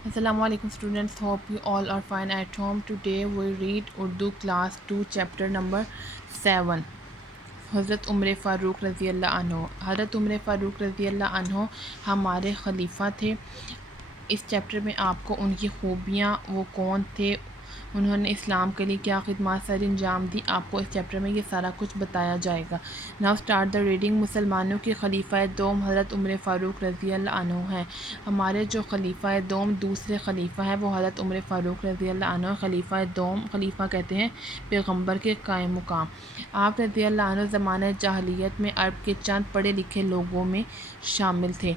Assalamu alaikum students, hope you all are fine at home. Today we read Urdu class 2 chapter number 7. حضرت عمر فاروق رضی اللہ عنہ. حضرت عمر فاروق رضی اللہ عنہ ہمارے خلیفہ تھے. اس چیپٹر میں آپ کو ان کی خوبیاں، وہ کون تھے، انہوں نے اسلام کے لیے کیا خدمات سر انجام دی، آپ کو اس چیپٹر میں یہ سارا کچھ بتایا جائے گا. Now start the reading. مسلمانوں کے خلیفہ دوم حضرت عمر فاروق رضی اللہ عنہ ہیں. ہمارے جو خلیفہ دوم دوسرے خلیفہ ہیں وہ حضرت عمر فاروق رضی اللہ عنہ. خلیفہ دوم، خلیفہ کہتے ہیں پیغمبر کے قائم مقام. آپ رضی اللہ عنہ زمانہ جاہلیت میں عرب کے چند پڑھے لکھے لوگوں میں شامل تھے.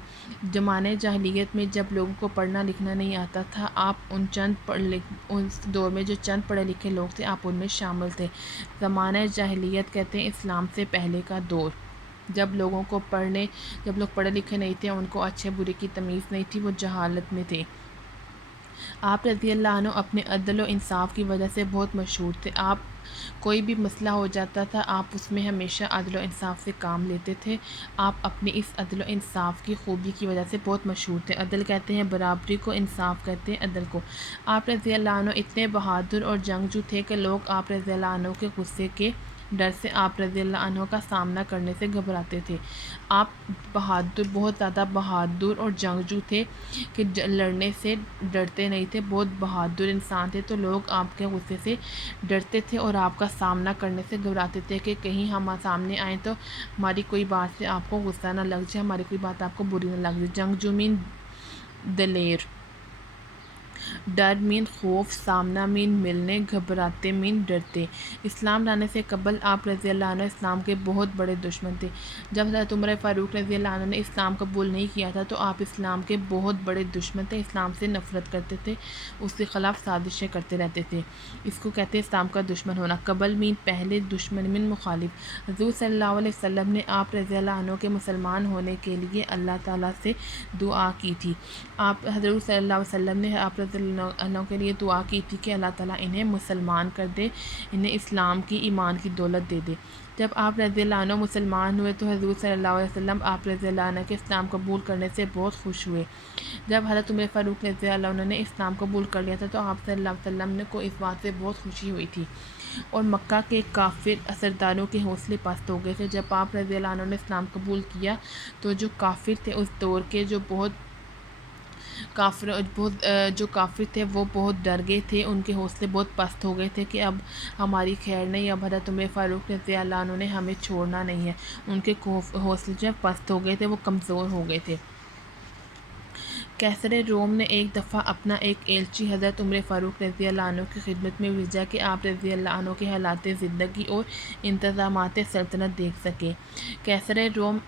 زمانہ جاہلیت میں جب لوگوں کو پڑھنا لکھنا نہیں آتا تھا، آپ اس دور میں جو چند پڑھے لکھے لوگ تھے آپ ان میں شامل تھے. زمانہ جاہلیت کہتے ہیں اسلام سے پہلے کا دور، جب لوگ پڑھے لکھے نہیں تھے، ان کو اچھے برے کی تمیز نہیں تھی، وہ جہالت میں تھے. آپ رضی اللہ عنہ اپنے عدل و انصاف کی وجہ سے بہت مشہور تھے. آپ کوئی بھی مسئلہ ہو جاتا تھا، آپ اس میں ہمیشہ عدل و انصاف سے کام لیتے تھے. آپ اپنی اس عدل و انصاف کی خوبی کی وجہ سے بہت مشہور تھے. عدل کہتے ہیں برابری کو، انصاف کہتے ہیں عدل کو. آپ رضی اللہ عنہ اتنے بہادر اور جنگجو تھے کہ لوگ آپ رضی اللہ عنہ کے غصے کے ڈر سے آپ رضی اللہ عنہ کا سامنا کرنے سے گھبراتے تھے. آپ بہت زیادہ بہادر اور جنگجو تھے کہ لڑنے سے ڈرتے نہیں تھے. بہت بہادر انسان تھے تو لوگ آپ کے غصے سے ڈرتے تھے اور آپ کا سامنا کرنے سے گھبراتے تھے کہ کہیں ہم سامنے آئیں تو ہماری کوئی بات سے آپ کو غصہ نہ لگ جائے، ہماری کوئی بات آپ کو بری نہ لگ جائے. جنگجو مین دلیر، ڈر مین خوف، سامنا مین ملنے، گھبراتے مین ڈرتے. اسلام لانے سے قبل آپ رضی اللہ عنہ اسلام کے بہت بڑے دشمن تھے. جب حضرت عمر فاروق رضی اللہ عنہ نے اسلام قبول نہیں کیا تھا تو آپ اسلام کے بہت بڑے دشمن تھے. اسلام سے نفرت کرتے تھے، اس کے خلاف سازشیں کرتے رہتے تھے. اس کو کہتے ہیں اسلام کا دشمن ہونا. قبل مین پہلے، دشمن مین مخالف. حضور صلی اللہ علیہ وسلم نے آپ رضی اللہ عنہ کے مسلمان ہونے کے لیے اللہ تعالیٰ سے دعا کی تھی. حضور صلی اللہ علیہ وسلم نے آپ رضی اللہ عنہ کے لیے دعا کی تھی کہ اللہ تعالیٰ انہیں مسلمان کر دے، انہیں اسلام کی، ایمان کی دولت دے دے. جب آپ رضی اللہ عنہ مسلمان ہوئے تو حضور صلی اللہ علیہ وسلم آپ رضی اللہ عنہ کے اسلام قبول کرنے سے بہت خوش ہوئے. جب حضرت عمر فاروق رضی اللہ عنہ نے اسلام قبول کر لیا تھا تو آپ صلی اللہ علیہ وسلم کو اس بات سے بہت خوشی ہوئی تھی اور مکہ کے کافر سرداروں کے حوصلے پست ہو گئے تھے. جب آپ رضی اللہ عنہ نے اسلام قبول کیا تو جو کافر تھے اس دور کے، جو کافر تھے وہ بہت ڈر گئے تھے، ان کے حوصلے بہت پست ہو گئے تھے کہ اب ہماری خیر نہیں، اب حضرت عمر فاروق رضی اللہ عنہ نے ہمیں چھوڑنا نہیں ہے. ان کے حوصلے جو پست ہو گئے تھے، وہ کمزور ہو گئے تھے. کیسر روم نے ایک دفعہ اپنا ایک ایلچی حضرت عمر فاروق رضی اللہ عنہ کی خدمت میں بھیجا کہ آپ رضی اللہ عنہ کے حالات زندگی اور انتظامات سلطنت دیکھ سکیں. کیسر روم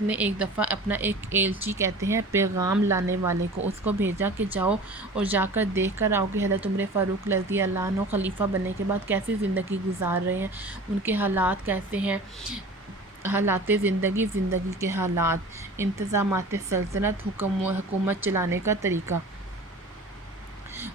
نے ایک دفعہ اپنا ایک ایلچی کہتے ہیں پیغام لانے والے کو، اس کو بھیجا کہ جاؤ اور جا کر دیکھ کر آؤ کہ حضرت عمر فاروق رضی اللہ عنہ خلیفہ بننے کے بعد کیسی زندگی گزار رہے ہیں، ان کے حالات کیسے ہیں، حالات زندگی کے حالات، انتظامات سلطنت، حکومت چلانے کا طریقہ.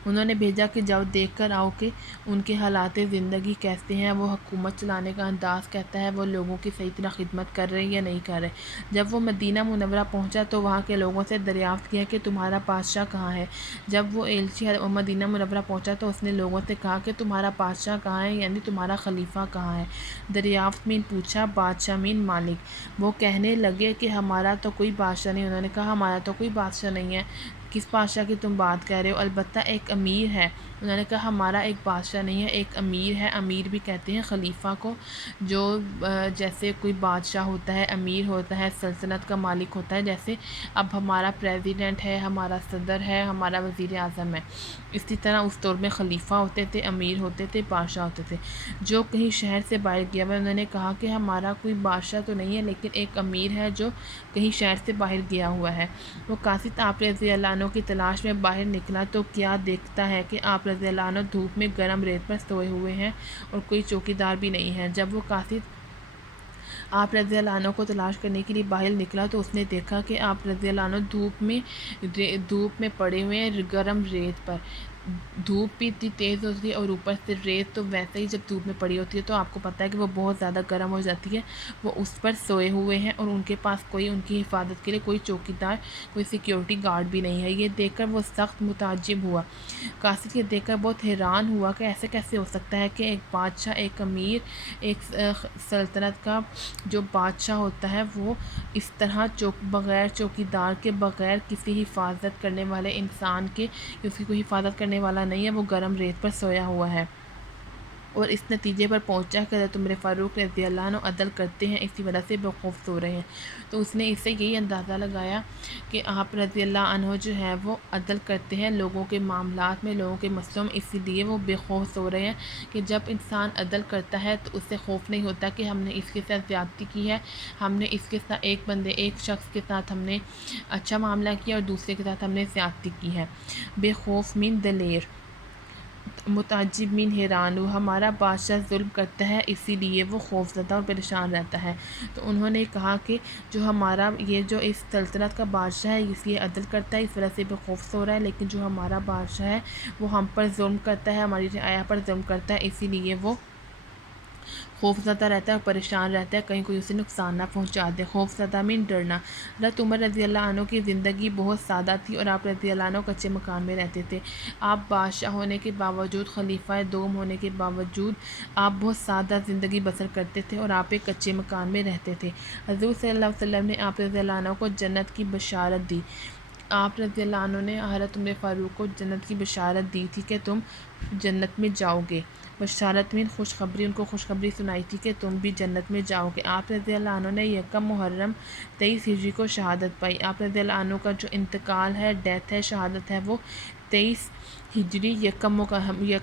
انہوں نے بھیجا کہ جاؤ دیکھ کر آؤ کہ ان کے حالات زندگی کیسے ہیں، وہ حکومت چلانے کا انداز کہتا ہے، وہ لوگوں کی صحیح طرح خدمت کر رہے ہیں یا نہیں کر رہے. جب وہ مدینہ منورہ پہنچا تو وہاں کے لوگوں سے دریافت کیا کہ تمہارا بادشاہ کہاں ہے. جب وہ ایلچی مدینہ منورہ پہنچا تو اس نے لوگوں سے کہا کہ تمہارا بادشاہ کہاں ہے، یعنی تمہارا خلیفہ کہاں ہے. دریافت مین پوچھا، بادشاہ مین مالک. وہ کہنے لگے کہ ہمارا تو کوئی بادشاہ نہیں. انہوں نے کہا ہمارا تو کوئی بادشاہ نہیں ہے. کس بادشاہ کی تم بات کہہ رہے ہو؟ البتہ ایک امیر ہے. انہوں نے کہا ہمارا ایک بادشاہ نہیں ہے، ایک امیر ہے. امیر بھی کہتے ہیں خلیفہ کو، جو جیسے کوئی بادشاہ ہوتا ہے، امیر ہوتا ہے، سلطنت کا مالک ہوتا ہے. جیسے اب ہمارا پریزیڈنٹ ہے، ہمارا صدر ہے، ہمارا وزیر اعظم ہے، اسی طرح اس دور میں خلیفہ ہوتے تھے، امیر ہوتے تھے، بادشاہ ہوتے تھے. جو کہیں شہر سے باہر گیا ہوا ہے، انہوں نے کہا کہ ہمارا کوئی بادشاہ تو نہیں ہے لیکن ایک امیر ہے جو کہیں شہر سے باہر گیا ہوا ہے. وہ قاصد آپ رضی اللہ عنہ کی تلاش میں باہر نکلا تو کیا دیکھتا ہے کہ آپ رضی اللہ عنہ دھوپ میں گرم ریت پر سوئے ہوئے ہیں اور کوئی چوکیدار بھی نہیں ہے. جب وہ قاصد آپ رضی اللہ عنہ کو تلاش کرنے کے لیے باہر نکلا تو اس نے دیکھا کہ آپ رضی اللہ عنہ دھوپ میں پڑے ہوئے ہیں گرم ریت پر. دھوپ بھی اتنی تیز ہوتی ہے اور اوپر سے ریت تو ویسے ہی جب دھوپ میں پڑی ہوتی ہے تو آپ کو پتہ ہے کہ وہ بہت زیادہ گرم ہو جاتی ہے. وہ اس پر سوئے ہوئے ہیں اور ان کے پاس کوئی ان کی حفاظت کے لیے کوئی چوکیدار، کوئی سیکیورٹی گارڈ بھی نہیں ہے. یہ دیکھ کر وہ سخت متعجب ہوا. قاصد یہ دیکھ کر بہت حیران ہوا کہ ایسے کیسے ہو سکتا ہے کہ ایک بادشاہ، ایک امیر، ایک سلطنت کا جو بادشاہ ہوتا ہے وہ اس طرح بغیر چوکیدار کے، بغیر کسی حفاظت کرنے والے انسان کے، اس کی کوئی حفاظت کرنے والا نہیں ہے، وہ گرم ریت پر سویا ہوا ہے. اور اس نتیجے پر پہنچا کہ حضرت عمر فاروق رضی اللہ عنہ عدل کرتے ہیں، اسی وجہ سے بخوف سو رہے ہیں. تو اس نے اس سے یہی اندازہ لگایا کہ آپ رضی اللہ عنہ جو ہے وہ عدل کرتے ہیں لوگوں کے معاملات میں، لوگوں کے مسئلوں میں، اسی لیے وہ بے خوف سو رہے ہیں کہ جب انسان عدل کرتا ہے تو اس سے خوف نہیں ہوتا کہ ہم نے اس کے ساتھ زیادتی کی ہے، ہم نے اس کے ساتھ ایک شخص کے ساتھ ہم نے اچھا معاملہ کیا اور دوسرے کے ساتھ ہم نے زیادتی کی ہے. بے خوف مین دلیر، متعجب مین حیران ہوا. ہمارا بادشاہ ظلم کرتا ہے اسی لیے وہ خوف زدہ اور پریشان رہتا ہے. تو انہوں نے کہا کہ جو ہمارا یہ جو اس سلطنت کا بادشاہ ہے اس لیے عدل کرتا ہے، اس وجہ سے بے خوف سو رہا ہے، لیکن جو ہمارا بادشاہ ہے وہ ہم پر ظلم کرتا ہے، ہماری رعایا پر ظلم کرتا ہے، اسی لیے وہ خوف زدہ رہتا ہے اور پریشان رہتا ہے کہیں کوئی اسے نقصان نہ پہنچا دے. خوف زدہ مین ڈرنا. حضرت عمر رضی اللہ عنہ کی زندگی بہت سادہ تھی اور آپ رضی اللہ عنہ کچے مکان میں رہتے تھے. آپ بادشاہ ہونے کے باوجود، خلیفہ دوم ہونے کے باوجود آپ بہت سادہ زندگی بسر کرتے تھے اور آپ ایک کچے مکان میں رہتے تھے. حضور صلی اللہ علیہ وسلم نے آپ رضی اللہ عنہ کو جنت کی بشارت دی. آپ رضی اللہ عنہ نے حضرت عمر فاروق کو جنت کی بشارت دی تھی کہ تم جنت میں جاؤ گے. بشارت میں خوشخبری، ان کو خوشخبری سنائی تھی کہ تم بھی جنت میں جاؤ گے. آپ رضی اللہ عنہ نے یکم محرم 23 ہجری کو شہادت پائی. آپ رضی اللہ عنہ کا جو انتقال ہے، ڈیتھ ہے، شہادت ہے، وہ 23 ہجری یکم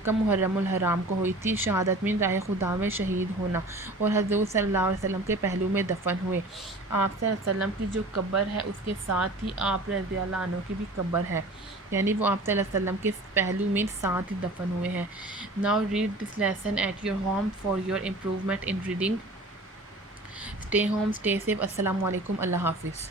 محرم الحرام کو ہوئی تھی. شہادت میں راہ خدا میں شہید ہونا، اور حضور صلی اللہ علیہ وسلم کے پہلو میں دفن ہوئے. آپ صلی اللہ علیہ وسلم کی جو قبر ہے اس کے ساتھ ہی آپ رضی اللہ عنہ کی بھی قبر ہے، یعنی وہ آپ صلی اللہ علیہ وسلم کے پہلو میں ساتھ ہی دفن ہوئے ہیں. Now read this lesson at your home for your improvement in reading. Stay home, stay safe. السلام علیکم. اللہ حافظ.